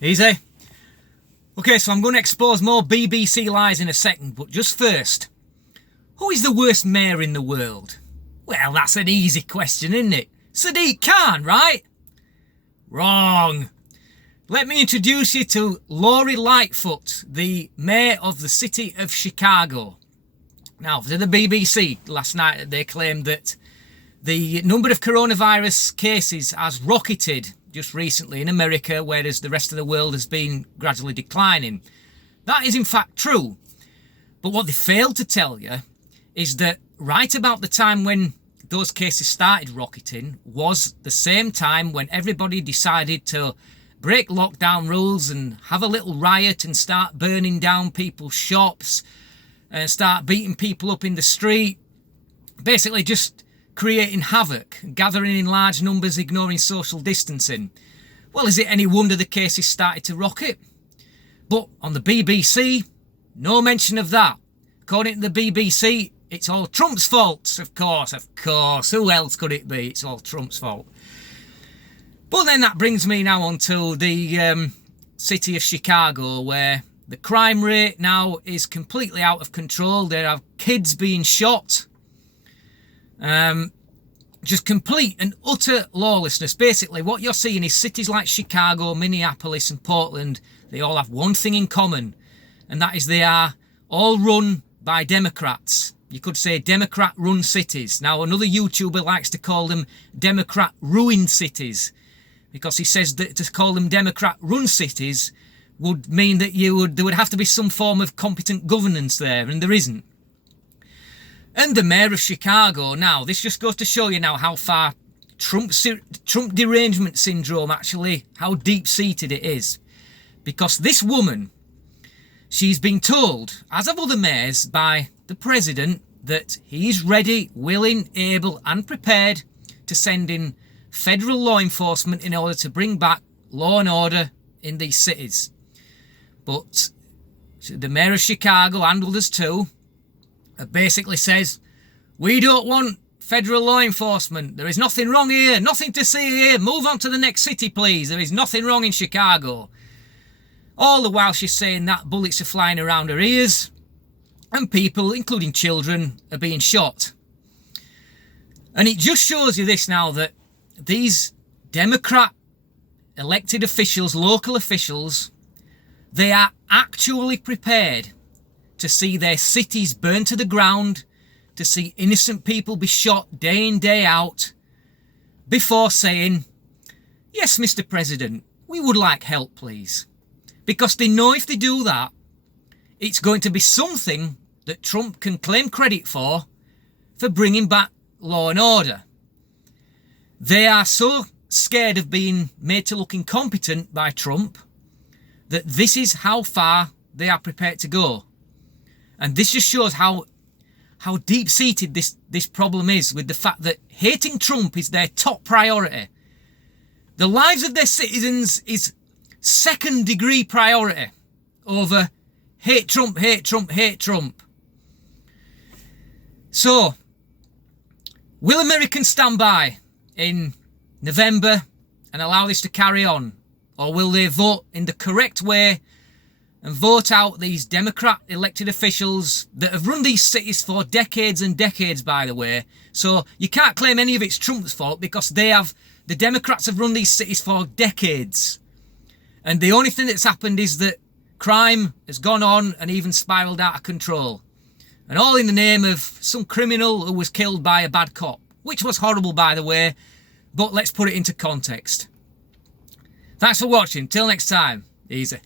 Easy. Okay, so I'm going to expose more BBC lies in a second, but just first, who is the worst mayor in the world? Well, that's an easy question, isn't it? Sadiq Khan, right? Wrong. Let me introduce you to Lori Lightfoot, the mayor of the city of Chicago. Now, to the BBC last night, they claimed that the number of coronavirus cases has rocketed just recently in America, whereas the rest of the world has been gradually declining. That is in fact true. But what they failed to tell you is that right about the time when those cases started rocketing was the same time when everybody decided to break lockdown rules and have a little riot and start burning down people's shops and start beating people up in the street. Basically just creating havoc, gathering in large numbers, ignoring social distancing. Well, is it any wonder the cases started to rocket? But on the BBC, no mention of that. According to the BBC, it's all Trump's fault. Of course. Who else could it be? It's all Trump's fault. But then that brings me now onto the city of Chicago, where the crime rate now is completely out of control. There are kids being shot. Just complete and utter lawlessness. Basically, what you're seeing is cities like Chicago, Minneapolis and Portland, they all have one thing in common, and that is they are all run by Democrats. You could say Democrat-run cities. Now, another YouTuber likes to call them Democrat-ruined cities, because he says that to call them Democrat-run cities would mean that there would have to be some form of competent governance there, and there isn't. And the mayor of Chicago, now, this just goes to show you now how far Trump derangement syndrome actually, how deep-seated it is. Because this woman, she's been told, as have other mayors, by the president, that he's ready, willing, able and prepared to send in federal law enforcement in order to bring back law and order in these cities. But the mayor of Chicago, and others too, basically says, we don't want federal law enforcement. There is nothing wrong here. Nothing to see here. Move on to the next city, please. There is nothing wrong in Chicago. All the while she's saying that bullets are flying around her ears and people, including children, are being shot. And it just shows you this now, that these Democrat elected officials, local officials, they are actually prepared to see their cities burn to the ground, to see innocent people be shot day in, day out, before saying, yes, Mr. President, we would like help, please. Because they know if they do that, it's going to be something that Trump can claim credit for bringing back law and order. They are so scared of being made to look incompetent by Trump that this is how far they are prepared to go. And this just shows how deep-seated this problem is, with the fact that hating Trump is their top priority. The lives of their citizens is second-degree priority over hate Trump, hate Trump, hate Trump. So, will Americans stand by in November and allow this to carry on? Or will they vote in the correct way and vote out these Democrat elected officials that have run these cities for decades and decades, by the way? So you can't claim any of it's Trump's fault, because the Democrats have run these cities for decades. And the only thing that's happened is that crime has gone on and even spiraled out of control. And all in the name of some criminal who was killed by a bad cop, which was horrible, by the way, but let's put it into context. Thanks for watching. Till next time. Easy.